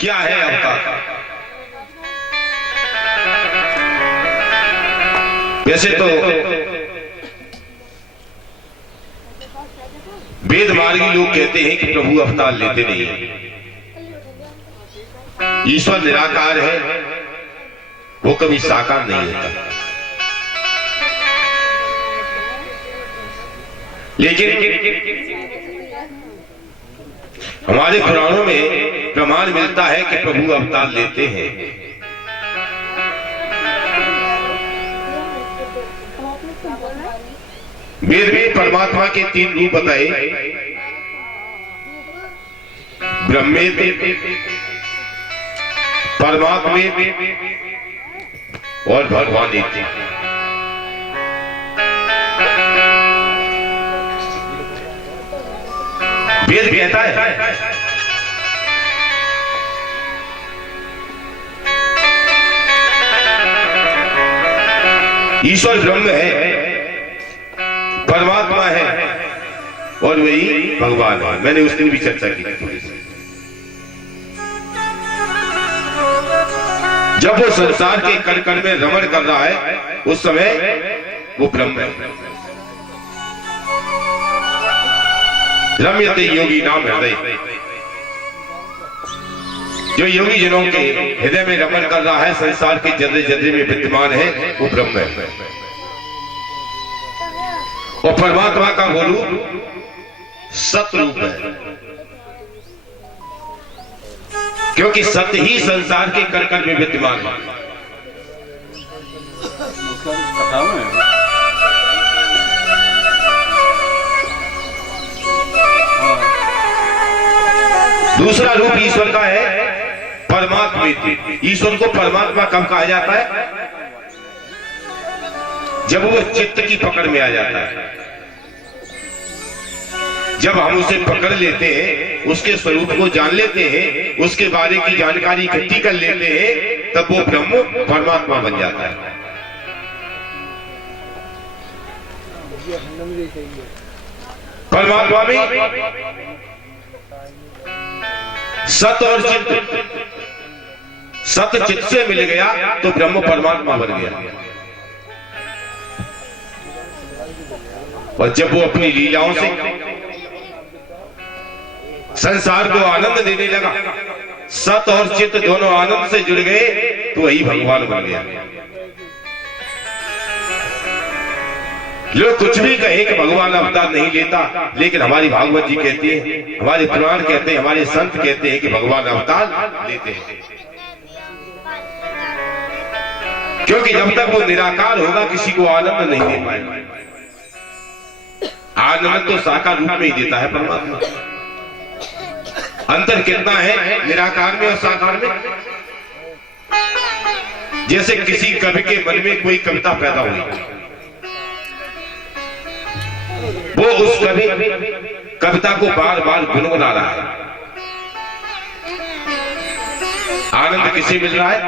क्या है अवतार? वैसे तो वेद मार्गी लोग कहते हैं कि प्रभु अवतार लेते नहीं है, ईश्वर निराकार है, वो कभी साकार नहीं होता। लेकिन हमारे पुराणों में प्रमाण मिलता है कि प्रभु अवतार लेते हैं। वेद में परमात्मा के 3 रूप बताए, ब्रह्मेति, परमात्मेति और भगवानेति। वेद कहता है ईश्वर ब्रह्म है, परमात्मा है और वही भगवान है। मैंने उस दिन भी चर्चा की थी। जब वो संसार के कण कण में रमण कर रहा है, उस समय वो ब्रह्म है। रम्यते योगी नाम हृदय, जो योगी जनों के हृदय में रमण कर रहा है, संसार के जर्रे जर्रे में विद्यमान है, वो ब्रह्म है। और परमात्मा का वो रूप सतरूप है, क्योंकि सत्य ही संसार के कण कण में विद्यमान है। दूसरा रूप ईश्वर का है परमात्मा। ईश्वर को परमात्मा कब कहा जाता है? जब वो चित्त की पकड़ में आ जाता है, जब हम उसे पकड़ लेते हैं, उसके स्वरूप को जान लेते हैं, उसके बारे की जानकारी इकट्ठी कर लेते हैं, तब वो ब्रह्म परमात्मा बन जाता है। परमात्मा में सत और चित्त, सत चित्त से मिल गया तो ब्रह्म परमात्मा बन गया। और जब वो अपनी लीलाओं से संसार को आनंद देने लगा, सत और चित्त दोनों आनंद से जुड़ गए, तो वही भगवान बन गया। लोग कुछ भी कहे कि भगवान अवतार नहीं लेता, लेकिन हमारी भागवत जी कहती है, हमारे पुराण कहते हैं, हमारे संत कहते हैं कि भगवान अवतार लेते हैं। क्योंकि जब तक वो निराकार होगा, किसी को आनंद नहीं दे पाएगा। आनंद तो साकार रूप में ही देता है परमात्मा। अंतर कितना है निराकार में और साकार में? जैसे किसी कवि के मन में कोई कविता पैदा हुई, वो उस कविता को बार बार गुनगुना रहा है। आनंद किसे मिल रहा है?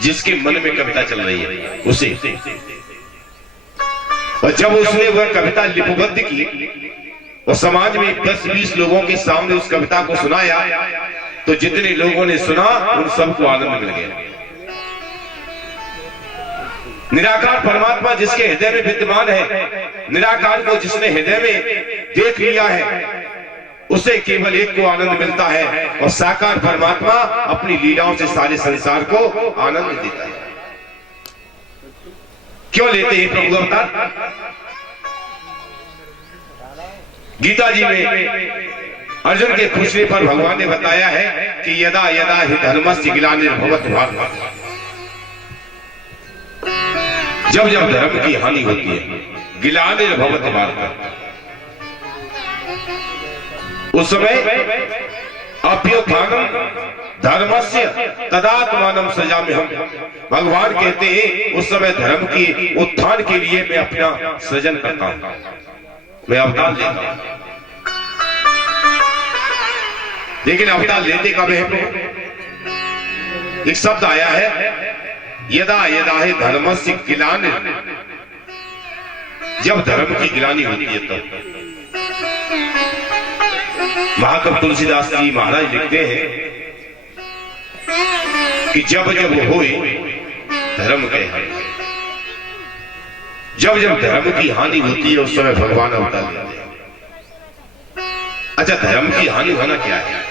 जिसके मन में कविता चल रही है उसे। और जब उसने वह कविता लिपिबद्ध की और समाज में 10-20 लोगों के सामने उस कविता को सुनाया, तो जितने लोगों ने सुना उन सबको आनंद मिल गया। निराकार परमात्मा जिसके हृदय में विद्यमान है, निराकार को जिसने हृदय में देख लिया है, उसे केवल एक को आनंद मिलता है। और साकार परमात्मा अपनी लीलाओं से सारे संसार को आनंद देता है। क्यों लेते हैं प्रभु अवतार? गीता जी में अर्जुन के पूछने पर भगवान ने बताया है कि यदा यदा हि धर्मस्य ग्लानिर्भवति भारत, जब जब धर्म की हानि होती है, ग्लानिर्भवति भारत, उस समय अभ्युत्थानम धर्मस्य तदात्मानं सृजाम्यहम्। भगवान कहते हैं उस समय धर्म की उत्थान के लिए मैं अपना सृजन करता हूं, मैं अवतार लेता हूं। लेकिन अवतार लेते कब है? एक शब्द आया है यदा यदा हि धर्मस्य ग्लानि, जब धर्म की ग्लानि होती है तब। महाकवि तुलसीदास जी महाराज लिखते हैं कि जब जब होए धर्म के हानि, जब जब धर्म की हानि होती है उस समय भगवान अवतार लेते हैं। अच्छा, धर्म की हानि होना क्या है?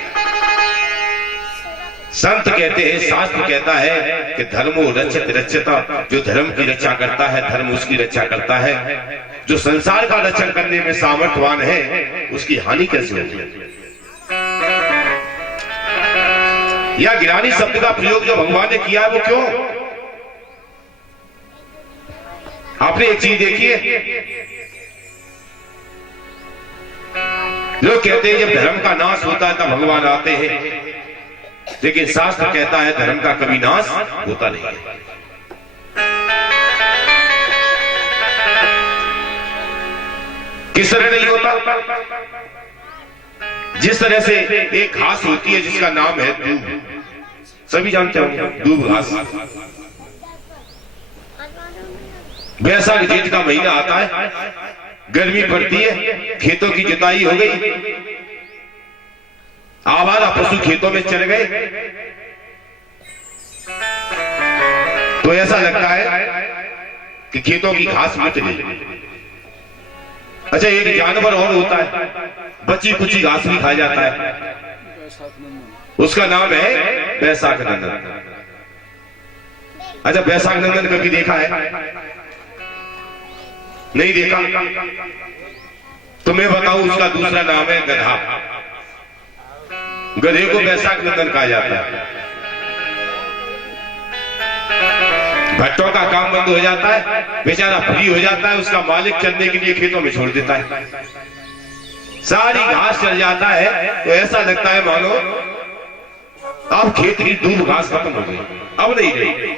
संत कहते हैं, शास्त्र कहता है कि धर्मो रक्षित रक्षता, जो धर्म की रक्षा करता है धर्म उसकी रक्षा करता है। जो संसार का रक्षण करने में सामर्थ्यवान है उसकी हानि कैसे होती है? या गिरानी शब्द का प्रयोग जो भगवान ने किया है वो क्यों? आपने एक चीज देखी है, लोग कहते हैं जब धर्म का नाश होता है तब भगवान आते हैं, लेकिन शास्त्र कहता है धर्म का कभी नाश होता नहीं है। किस तरह नहीं होता? जिस तरह से एक घास होती है जिसका नाम है दूब, सभी जानते होंगे दूब घास। वैसाख जेठ का महीना आता है, गर्मी पड़ती है, खेतों की जुताई हो गई, आवारा पशु खेतों में चल गए, तो ऐसा लगता है कि खेतों की घास मिट गई। अच्छा, एक जानवर और होता है, बची कुची घास भी खा जाता है, उसका नाम है बैसाख नंदन। अच्छा, बैसाख नंदन कभी देखा है? नहीं देखा? तो मैं बताऊं, उसका दूसरा नाम है गधा। गधे को बैसाख नंदन कहा जाता है। भट्टों का काम बंद हो जाता है, बेचारा फ्री हो जाता है, उसका मालिक चलने के लिए खेतों में छोड़ देता है, सारी घास चल जाता है, तो ऐसा लगता है मानो अब खेत की दूब घास खत्म हो गई, अब नहीं रही।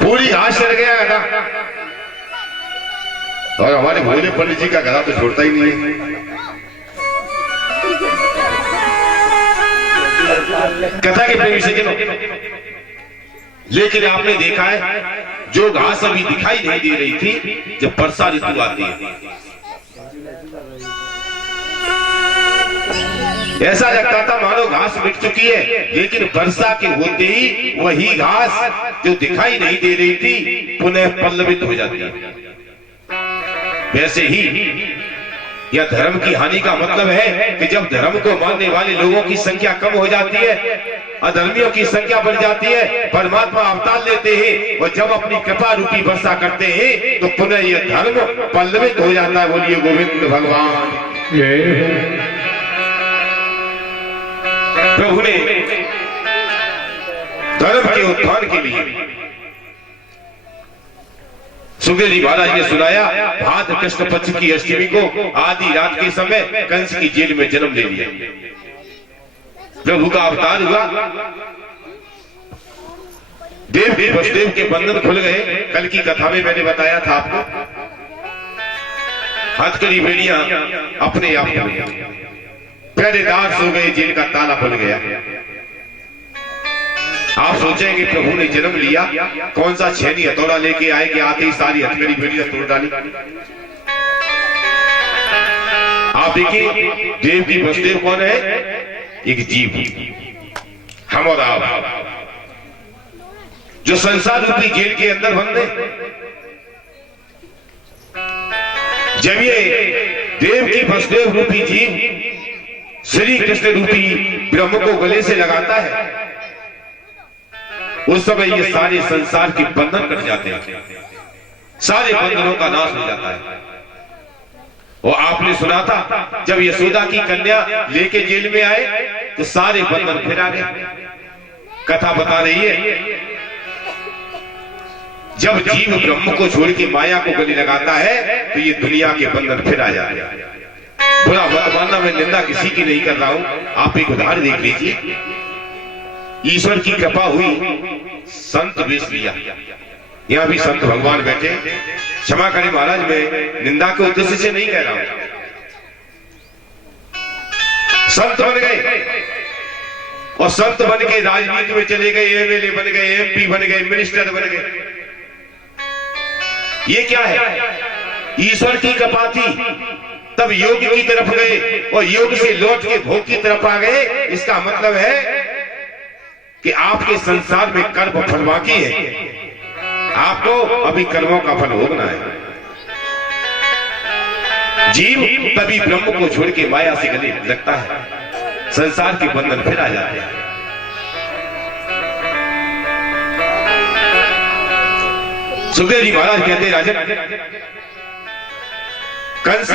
पूरी घास चल गया गधा, और हमारे भोले पंडित जी का गधा तो छोड़ता ही नहीं है। कथा के प्रेमी सज्जनों, लेकिन आपने देखा है जो घास अभी दिखाई नहीं दे रही थी, जब वर्षा ऋतु आती है ऐसा लगता था मानो घास मिट चुकी है, लेकिन वर्षा के होते ही वही घास जो दिखाई नहीं दे रही थी पुनः पल्लवित हो जाती है। वैसे ही यह धर्म की हानि का मतलब है कि जब धर्म को मानने वाले लोगों की संख्या कम हो जाती है, अधर्मियों की संख्या बढ़ जाती है, परमात्मा अवतार लेते हैं और जब अपनी कृपा रूपी वर्षा करते हैं तो पुनः यह धर्म पल्लवित हो जाता है। बोलिए गोविंद भगवान। प्रभु ने धर्म के उत्थान के लिए सुखदेव जी महाराज ने सुनाया, भाद्र कृष्ण पक्ष की अष्टमी को आधी रात के समय कंस की जेल में जन्म ले लिया, प्रभु का अवतार हुआ। देव भी वसुदेव के बंधन खुल गए, कल की कथा में मैंने बताया था आपको। हथकड़ी बेड़ियां अपने आप खुल गई, पहरेदार सो गए, जेल का ताला खुल गया। आप सोचेंगे प्रभु ने जन्म लिया, कौन सा छेनी हथौड़ा लेके आए कि आते ही सारी हथकड़ी बेड़ियां तोड़ डाली। आप देखिए देव की वसुदेव कौन है? एक जीव, हम और आप, जो संसार रूपी जेल के अंदर बंद है। जब ये देव की वसुदेव रूपी जीव श्री कृष्ण रूपी ब्रह्म को गले से लगाता है, उस समय ये सारे संसार के बंधन कट जाते हैं, सारे बंधनों का नाश हो जाता है। और आपने सुना था जब यशोदा की कन्या लेके जेल में आए तो सारे बंधन फिर आ गए। कथा बता रही है जब जीव ब्रह्म को छोड़ के माया को गले लगाता है तो ये दुनिया के बंधन फिर आ जाते हैं। बुरा मत मानना, मैं निंदा किसी की नहीं कर रहा हूं। आप एक उदाहरण देख लीजिए, ईश्वर की कृपा हुई, संत वेश लिया, यहां भी संत भगवान बैठे, क्षमा करें महाराज, मैं निंदा के उद्देश्य से नहीं कह रहा हूं। संत बन गए और संत बन के राजनीति में चले गए, एमएलए बन गए, एमपी बन गए, मिनिस्टर बन गए। ये क्या है? ईश्वर की कृपा थी, तब योग की तरफ गए और योग से लौट के भोग की तरफ आ गए। इसका मतलब है कि आपके संसार में कर्म फल बाकी है, आपको अभी कर्मों का फल भोगना है। जीव तभी ब्रह्म को छोड़ के माया से गले लगता है, संसार के बंधन फिर आ जाते हैं। सुखदेव जी महाराज कहते हैं, राजन कंस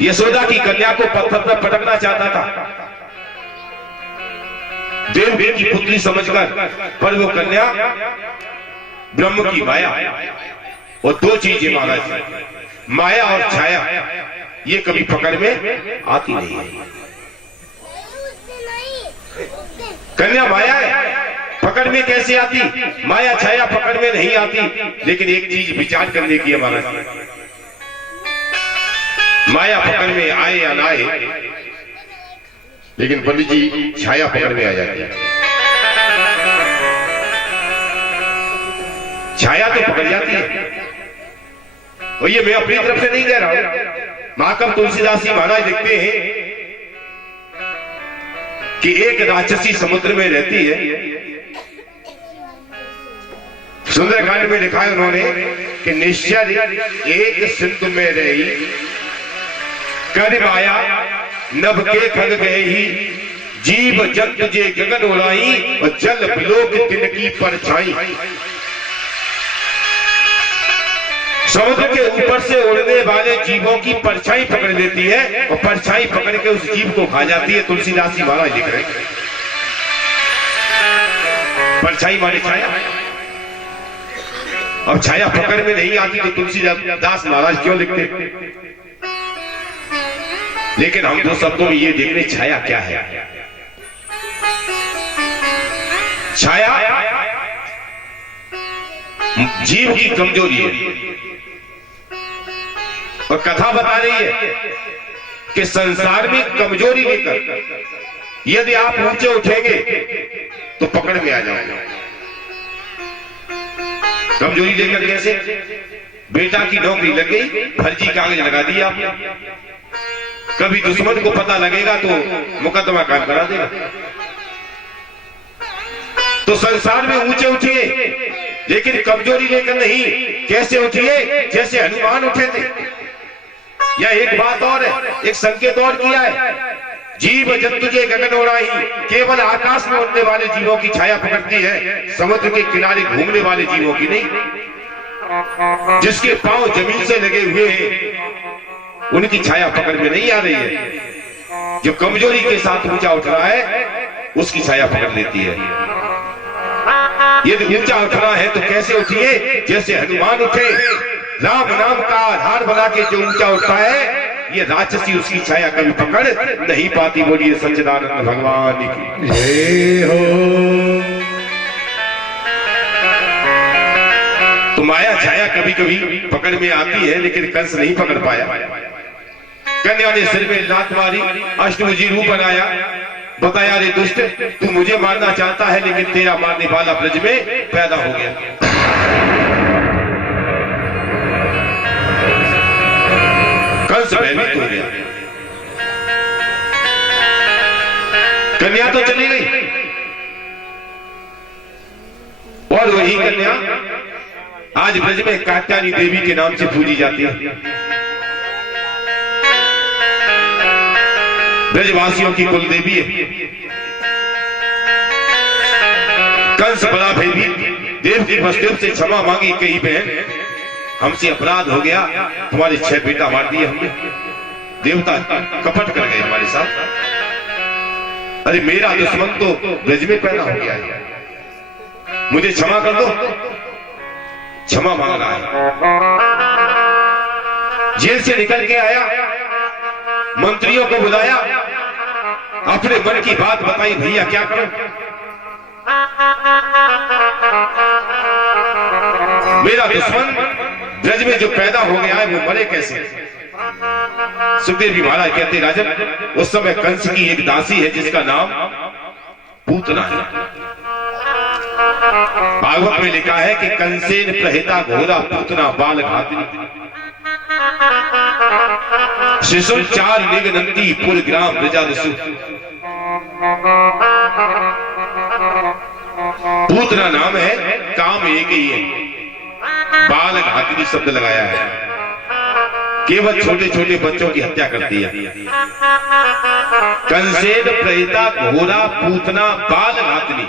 यशोदा की कन्या को पत्थर पर पटकना चाहता था, देव की पुत्री समझकर, पर वो कन्या ब्रह्म की माया। और दो चीजें महाराज, माया और छाया, ये कभी पकड़ में आती नहीं है। कन्या माया है, पकड़ में कैसे आती? माया छाया पकड़ में नहीं आती। लेकिन एक चीज विचार करने की है महाराज, माया पकड़ में आए या ना आए, लेकिन पंडित जी छाया पकड़ में आ जाती है। छाया तो पकड़ जाती है। और ये मैं अपनी तरफ से नहीं कह रहा हूं, महाकवि तुलसीदास जी महाराज लिखते हैं कि एक राक्षसी समुद्र में रहती है। सुंदरकांड में लिखा है उन्होंने कि निश्चर एक सिंधु में रही, कर माया नभ के खग गए ही, जीव जंतु जे गगन उड़ाई, और जल बिलोक दिन की परछाई। समुद्र के ऊपर से उड़ने वाले जीवों की परछाई पकड़ लेती है और परछाई पकड़ के उस जीव को खा जाती है। तुलसीदास जी महाराज लिख रहे हैं, परछाई माने छाया। अब छाया पकड़ में नहीं आती तो तुलसीदास महाराज क्यों लिखते? लेकिन हम दो शब्दों में ये देख रहे छाया क्या है। छाया जीव की कमजोरी है, और कथा बता रही है कि संसार में कमजोरी लेकर यदि आप ऊंचे उठेंगे तो पकड़ में आ जाएगा। कमजोरी लेकर कैसे? बेटा की नौकरी लग गई, फर्जी कागज लगा दिया आपने, कभी दुश्मन को पता लगेगा तो मुकदमा कायम करा देगा। तो संसार में ऊंचे उठिए, लेकिन कमजोरी लेकर नहीं। कैसे उठिए? जैसे हनुमान उठे थे। या एक बात और है, एक संकेत और किया है, जीव जंतु जे गगन उड़ाई, केवल आकाश में उड़ने वाले जीवों की छाया पकड़ती है, समुद्र के किनारे घूमने वाले जीवों की नहीं। जिसके पांव जमीन से लगे हुए हैं उनकी छाया पकड़ में नहीं आ रही है। जो कमजोरी के साथ ऊंचा उठ रहा है उसकी छाया पकड़ लेती है। यदि ऊंचा उठना है तो कैसे उठिए? जैसे हनुमान उठे, राम नाम का आधार बना के जो ऊंचा उठता है, ये राक्षसी उसकी छाया कभी पकड़ नहीं पाती। बोलिए सच्चिदानंद भगवान की जय हो। तो माया छाया कभी कभी पकड़ में आती है, लेकिन कंस नहीं पकड़ पाया। कन्या ने सिर में लात मारी, अष्टभुजी रूप बनाया, बताया रे दुष्ट, तू मुझे मारना चाहता है, लेकिन तेरा मारने वाला ब्रज में पैदा हो गया। कंस भयभीत हो गया। कन्या तो चली गई, और वही कन्या आज ब्रज में कात्यायनी देवी के नाम से पूजी जाती है। ब्रजवासियों की कुल देवी है। कंस बड़ा भयभीत, देव की वसुदेव से क्षमा मांगी, कही बहन हमसे अपराध हो गया, तुम्हारे 6 बेटा मार दिए हमने, देवता कपट कर गए हमारे साथ। अरे मेरा दुश्मन तो ब्रज में पैदा हो गया है, मुझे क्षमा कर दो। क्षमा मांग रहा है। जेल से निकल के आया, मंत्रियों को बुलाया, अपने मन की बात बताई, भैया क्या करूं? मेरा दुश्मन ब्रज में जो पैदा हो गया है वो मरे कैसे? सुखदेव जी महाराज कहते, राजन उस समय कंस की एक दासी है जिसका नाम पूतना है। भागवत में लिखा है कि कंसेन प्रहिता घोरा पूतना बाल घातनी शिशु चार निगनंती पुर ग्राम प्रजादसु। पूतना नाम है, काम एक ही है, बाल घातनी शब्द लगाया है, केवल छोटे छोटे बच्चों की हत्या करती है। कंसेन प्रहिता घोरा पूतना बाल घातनी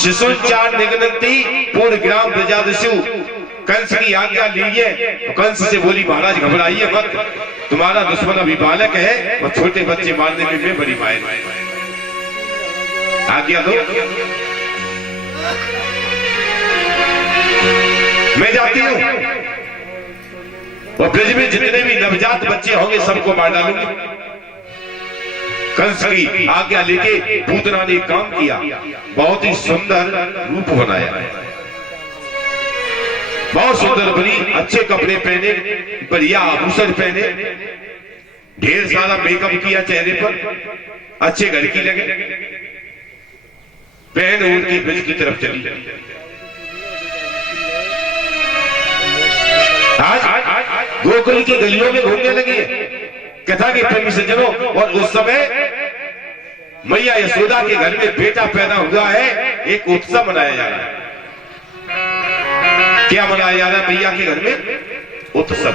शिशु चार निगनंती पूर्ण ग्राम प्रजादस्यु। कंस की आज्ञा लीजिए। कंस से बोली महाराज घबराइए मत, तुम्हारा दुश्मन अभी बालक है और छोटे बच्चे मारने में मैं बड़ी मायर, आज्ञा दो, मैं जाती हूं और ब्रज में जितने भी नवजात बच्चे होंगे सबको मार डालूंगी। कंस की आज्ञा लेके पूतना ने काम किया, बहुत ही सुंदर रूप बनाया, बहुत सुंदर बनी, अच्छे कपड़े पहने, बढ़िया आभूषण पहने, ढेर सारा मेकअप किया चेहरे पर, अच्छे घर की लगे, पहन ओढ़ के ब्रज की तरफ चली। आज गोकुल की गलियों में घूमने लगी है कथा के प्रेमी सज्जनों। और उस समय मैया यशोदा के घर में बेटा पैदा हुआ है, एक उत्सव मनाया जा रहा है। क्या मनाया जा रहा है मैया के घर में? उत्सव।